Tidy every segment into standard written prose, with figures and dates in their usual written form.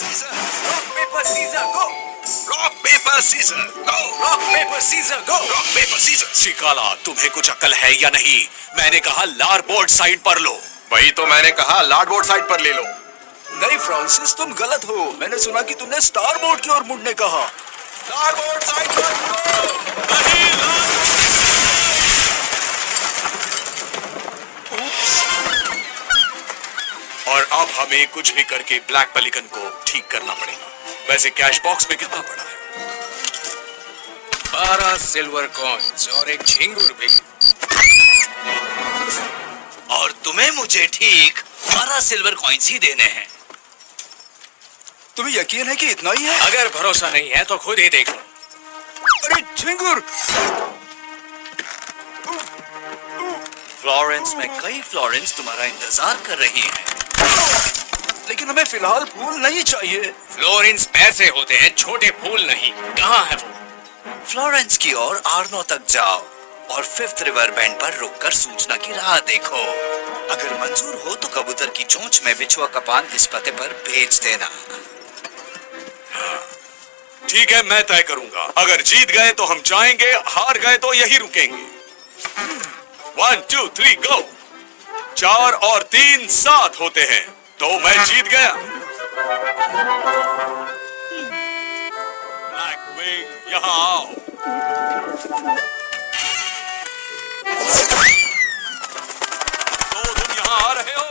scissors, rock paper scissors, go. Rock paper scissors, go. Rock paper scissors, go. Rock paper scissors. चिकाला, तुम्हें कुछ अकल है या नहीं? मैंने कहा लारबोर्ड साइड पर लो। वही तो मैंने कहा, लार्डबोर्ड साइड पर ले लो। नहीं फ्रांसिस, तुम गलत हो। मैंने सुना कि तुमने स्टारबोर्ड की ओर मुड़ने कहा। लार्डबोर्ड साइड पर मुड़ो। नहीं, और अब हमें कुछ भी करके ब्लैक पेलिकन को ठीक करना पड़ेगा। वैसे कैश बॉक्स में कितना पड़ा है? 12 सिल्वर कॉइन्स और एक झिंगुर भी। और तुम्हें मुझे ठीक 12 सिल्वर कॉइन्स ही देने हैं। तुम्हें यकीन है कि इतना ही है? अगर भरोसा नहीं है तो खुद ही देख लो। अरे झिंगुर! फ्लोरेंस में कई फ्लोरेंस तुम्हारा इंतजार कर रही हैं। लेकिन हमें फिलहाल फूल नहीं चाहिए। फ्लोरेंस पैसे होते हैं, छोटे फूल नहीं। कहाँ है वो? फ्लोरेंस की ओर आर्नो तक जाओ और 5th रिवर बैंड पर रुककर सूचना की राह देखो। अगर मंजूर हो तो कबूतर की चोंच में बिछुआ का पान इस पते पर भेज देना। ठीक है, मैं तय करूंगा। अगर जीत गए तो हम जाएंगे, हार गए तो यही रुकेंगे। 1 2 3 गो। 4 और 3 7 होते हैं, तो मैं जीत गया। ब्लैक विंग, यहाँ आओ। तो तुम यहाँ आ रहे हो?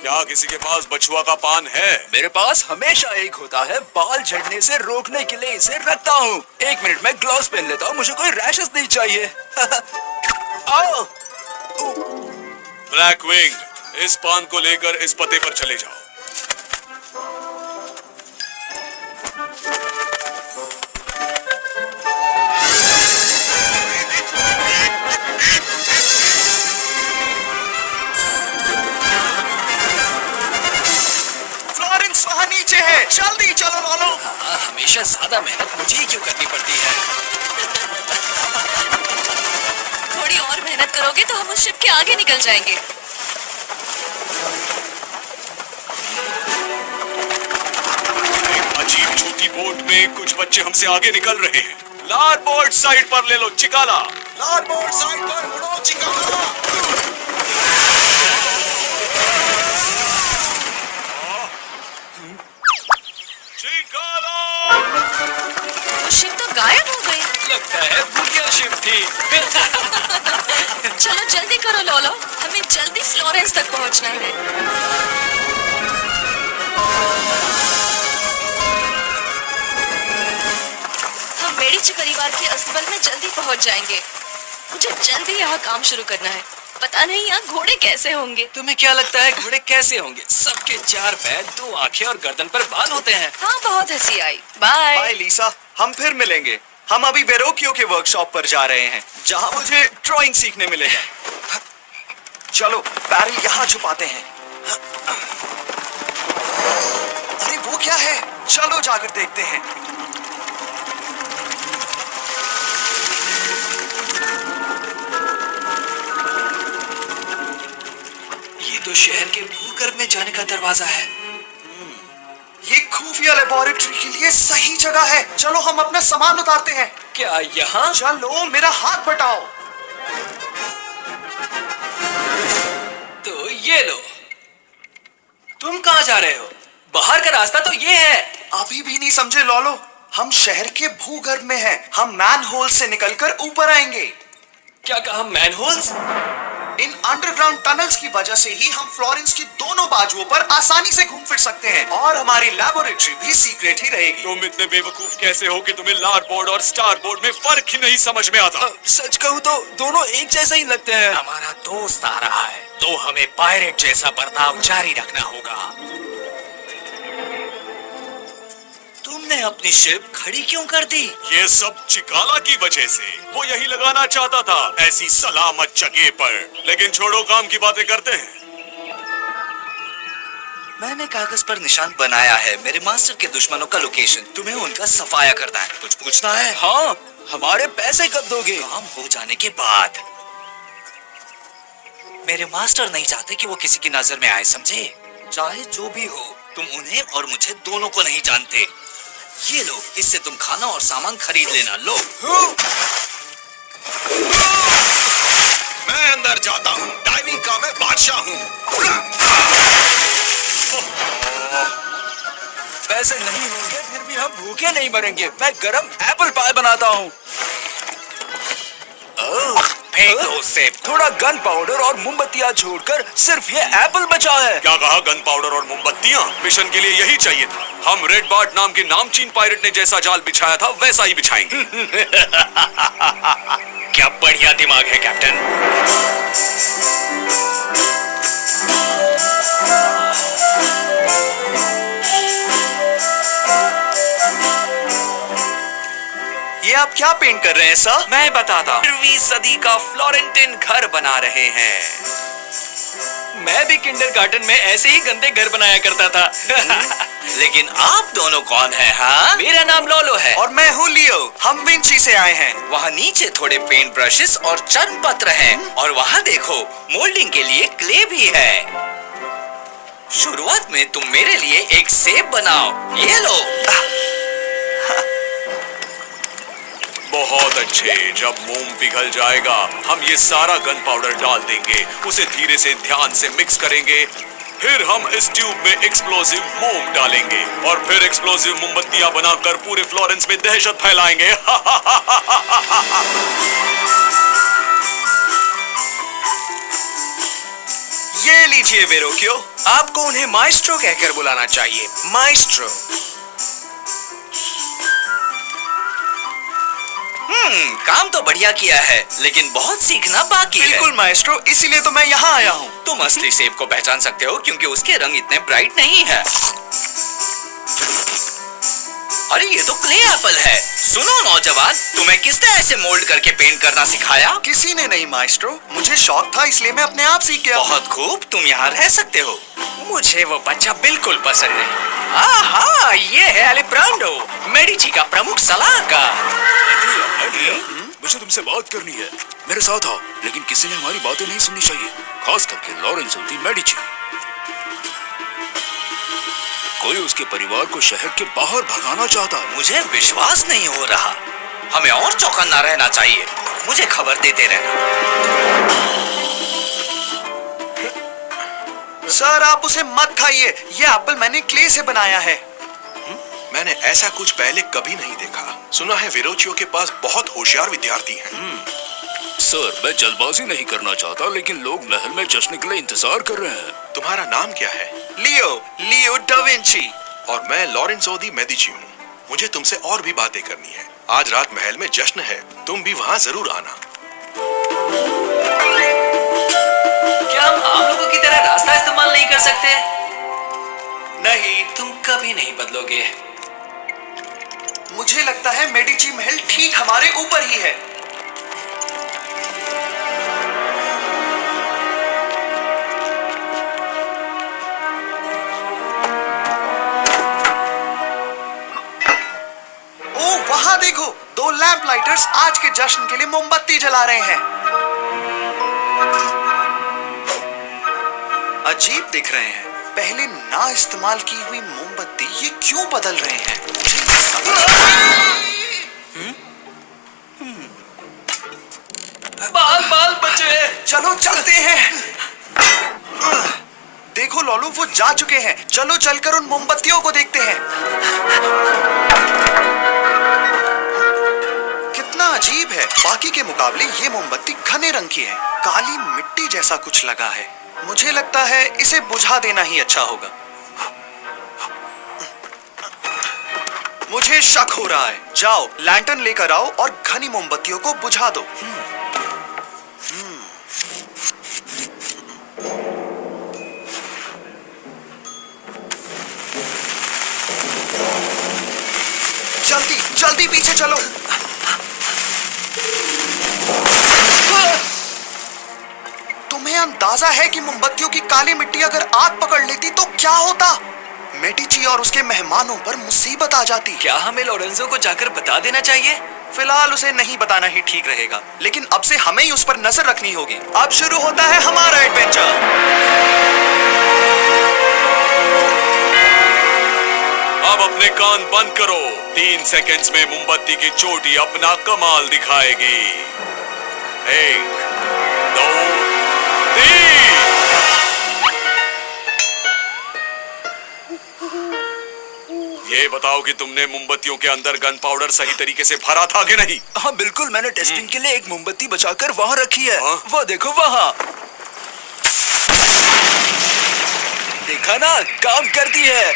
क्या किसी के पास बछुआ का पान है? मेरे पास हमेशा एक होता है। बाल झड़ने से रोकने के लिए इसे रखता हूँ। 1 मिनट में ग्लव्स पहन लेता हूँ, मुझे कोई रैशेस नहीं चाहिए। आओ। ब्लैक विंग, इस पान को लेकर इस पते पर चले जाओ। फ्लोरेंस वहाँ नीचे है, जल्दी चलो लालो। हमेशा ज्यादा मेहनत मुझे ही क्यों करनी पड़ती है? थोड़ी और मेहनत करोगे तो हम उस शिप के आगे निकल जाएंगे। एक अजीब छोटी बोट में कुछ बच्चे हमसे आगे निकल रहे हैं। लारबोर्ड साइड पर ले लो चिकाला। लार्डबोर्ड साइड पर मुड़ो चिकाला। चिकाला! वो शिप तो गायब हो गई। लगता है भूतिया शिप थी। चलो जल्दी करो लोलो, हमें जल्दी फ्लोरेंस तक पहुंचना है। हम मेडिची परिवार के अस्तबल में जल्दी पहुंच जाएंगे। मुझे जल्दी यहाँ काम शुरू करना है। पता नहीं यहाँ घोड़े कैसे होंगे। तुम्हें क्या लगता है घोड़े कैसे होंगे? सबके 4 पैर, 2 आंखें और गर्दन पर बाल होते हैं। हाँ, बहुत हंसी आई। बाय। बाय लीसा, हम फिर मिलेंगे। हम अभी वेरोकियो के वर्कशॉप पर जा रहे हैं, जहाँ मुझे ड्राइंग सीखने मिलेगा। चलो बैरल यहाँ छुपाते हैं। अरे वो क्या है? चलो जाकर देखते हैं। ये तो शहर के भूगर्भ में जाने का दरवाजा है। ये खुफिया लेबोरेटरी के लिए सही जगह है। चलो हम अपना सामान उतारते हैं। क्या यहाँ? चलो मेरा हाथ बटाओ। तो ये लो। तुम कहाँ जा रहे हो? बाहर का रास्ता तो ये है। अभी भी नहीं समझे लॉलो? हम शहर के भूगर्भ में हैं। हम मैनहोल से निकलकर ऊपर आएंगे। क्या कहा? मैनहोल्स? इन अंडरग्राउंड टनल्स की वजह से ही हम फ्लोरेंस की दोनों बाजुओं पर आसानी से घूम फिर सकते हैं, और हमारी लैबोरेटरी भी सीक्रेट ही रहेगी। तुम इतने बेवकूफ कैसे हो कि तुम्हें लारबोर्ड और स्टारबोर्ड में फर्क ही नहीं समझ में आता? सच कहूँ तो दोनों एक जैसा ही लगते हैं। हमारा दोस्त आ रहा है, तो हमें पायरेट जैसा बर्ताव जारी रखना होगा। तुमने अपनी शिप खड़ी क्यों कर दी? ये सब चिकाला की वजह से। वो यही लगाना चाहता था, ऐसी सलामत जगह पर। लेकिन छोड़ो, काम की बातें करते हैं। मैंने कागज पर निशान बनाया है, मेरे मास्टर के दुश्मनों का लोकेशन। तुम्हें उनका सफाया करना है। कुछ पूछना है? हाँ, हमारे पैसे कब दोगे? काम हो जाने के बाद। मेरे मास्टर नहीं चाहते कि वो किसी की नजर में आए, समझे? चाहे जो भी हो, तुम उन्हें और मुझे दोनों को नहीं जानते। ये लो, इससे तुम खाना और सामान खरीद लेना। लो। मैं अंदर जाता हूँ, डाइविंग का मैं बादशाह हूँ। पैसे नहीं होंगे फिर भी हम भूखे नहीं मरेंगे। मैं गरम एप्पल पाई बनाता हूँ। फेंक दो उसे। थोड़ा गन पाउडर और मोमबत्तियाँ छोड़कर सिर्फ ये एप्पल बचा है। क्या कहा? गन पाउडर और मोमबत्तियां? मिशन के लिए यही चाहिए था। हम रेड बार्ट नाम के नामचीन पायरेट ने जैसा जाल बिछाया था वैसा ही बिछाएंगे। क्या बढ़िया दिमाग है कैप्टन। ये आप क्या पेंट कर रहे हैं सर? मैं बताता हूँ। 15वीं सदी का फ्लोरेंटाइन घर बना रहे हैं। मैं भी किंडरगार्टन में ऐसे ही गंदे घर बनाया करता था। लेकिन आप दोनों कौन हैं? हाँ, मेरा नाम लोलो है। और मैं हूँ लियो। हम विंची से आए हैं। वहाँ नीचे थोड़े पेंट ब्रशेस और चर्म पत्र हैं। और वहाँ देखो, मोल्डिंग के लिए क्ले भी है। शुरुआत में तुम मेरे लिए एक सेब बनाओ। ये लो। बहुत अच्छे। जब मोम पिघल जाएगा हम ये सारा गन पाउडर डाल देंगे, उसे धीरे से ध्यान से मिक्स करेंगे। फिर हम इस ट्यूब में एक्सप्लोसिव मोम डालेंगे और फिर एक्सप्लोसिव मोमबत्तियां बनाकर पूरे फ्लोरेंस में दहशत फैलाएंगे। ये लीजिए वेरोक्यो। आपको उन्हें माइस्ट्रो कहकर बुलाना चाहिए। माइस्ट्रो। काम तो बढ़िया किया है, लेकिन बहुत सीखना बाकी है। बिल्कुल माइस्ट्रो, इसीलिए तो मैं यहाँ आया हूँ। तुम असली सेब को पहचान सकते हो क्योंकि उसके रंग इतने ब्राइट नहीं है। अरे ये तो क्ले एप्पल है। सुनो नौजवान, तुम्हें किसने ऐसे मोल्ड करके पेंट करना सिखाया? किसी ने नहीं माइस्ट्रो, मुझे शौक था इसलिए मैं अपने आप सीख गया। बहुत खूब, तुम यहाँ रह सकते हो। मुझे वो बच्चा बिल्कुल पसंद नहीं। आहा, ये है एलिप्रांडो, मेडिची का प्रमुख सलाहकार। मुझे तुमसे बात करनी है। मेरे साथ आओ। लेकिन किसी ने हमारी बातें नहीं सुननी चाहिए, खास करके लॉरेंसो दी मेडिची। कोई उसके परिवार को शहर के बाहर भगाना चाहता है। मुझे विश्वास नहीं हो रहा। हमें और चौकन्ना रहना चाहिए। मुझे खबर देते रहना। सर आप उसे मत खाइए, ये एप्पल मैंने क्ले से बनाया है। मैंने ऐसा कुछ पहले कभी नहीं देखा। सुना है वेरोचियो के पास बहुत होशियार विद्यार्थी हैं। सर मैं जल्दबाजी नहीं करना चाहता, लेकिन लोग महल में जश्न के लिए इंतजार कर रहे हैं। तुम्हारा नाम क्या है? लियो डा विंची। और मैं लॉरेंसो दी मेडिची हूँ। मुझे तुमसे और भी बातें करनी है। आज रात महल में जश्न है, तुम भी वहाँ जरूर आना। क्या हम आम लोगों की तरह रास्ता इस्तेमाल नहीं कर सकते? नहीं, तुम कभी नहीं बदलोगे। मुझे लगता है मेडिची महल ठीक हमारे ऊपर ही है। ओ वहां देखो, 2 लैंप लाइटर्स आज के जश्न के लिए मोमबत्ती जला रहे हैं। अजीब दिख रहे हैं। पहले ना इस्तेमाल की हुई मोमबत्ती ये क्यों बदल रहे हैं? बाल बचे। चलो चलते हैं। देखो लोलू, वो जा चुके हैं। चलो चलकर उन मोमबत्तियों को देखते हैं। कितना अजीब है, बाकी के मुकाबले ये मोमबत्ती घने रंग की है। काली मिट्टी जैसा कुछ लगा है। मुझे लगता है इसे बुझा देना ही अच्छा होगा। मुझे शक हो रहा है। जाओ लैंटर्न लेकर आओ और घनी मोमबत्तियों को बुझा दो। जल्दी जल्दी पीछे चलो। तुम्हें अंदाजा है कि मोमबत्तियों की काली मिट्टी अगर आग पकड़ लेती तो क्या होता? मेडिची और उसके मेहमानों पर मुसीबत आ जाती। क्या हमें लोरेंजो को जाकर बता देना चाहिए? फिलहाल उसे नहीं बताना ही ठीक रहेगा, लेकिन अब से हमें ही उस पर नजर रखनी होगी। अब शुरू होता है हमारा एडवेंचर। अपने कान बंद करो। 3 सेकंड्स में मोमबत्ती की चोटी अपना कमाल दिखाएगी। 1 2 3। ये बताओ कि तुमने मोमबत्तियों के अंदर गन पाउडर सही तरीके से भरा था कि नहीं? हाँ बिल्कुल, मैंने टेस्टिंग के लिए एक मोमबत्ती बचाकर वहाँ रखी है। हाँ? वो देखो वहाँ। देखा ना, काम करती है।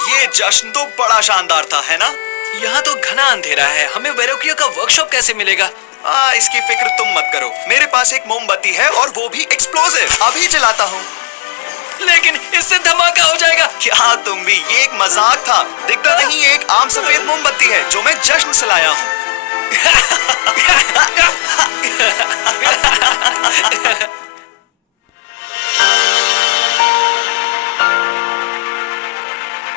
ये जश्न तो बड़ा शानदार था, है ना? यहाँ तो घना अंधेरा है, हमें वेरोकियो का वर्कशॉप कैसे मिलेगा? इसकी फिक्र तुम मत करो। मेरे पास एक मोमबत्ती है और वो भी एक्सप्लोसिव। अभी जलाता हूँ। लेकिन इससे धमाका हो जाएगा। क्या तुम भी, ये एक मजाक था। दिखता नहीं, ये एक आम सफेद मोमबत्ती है जो मैं जश्न से लाया हूँ।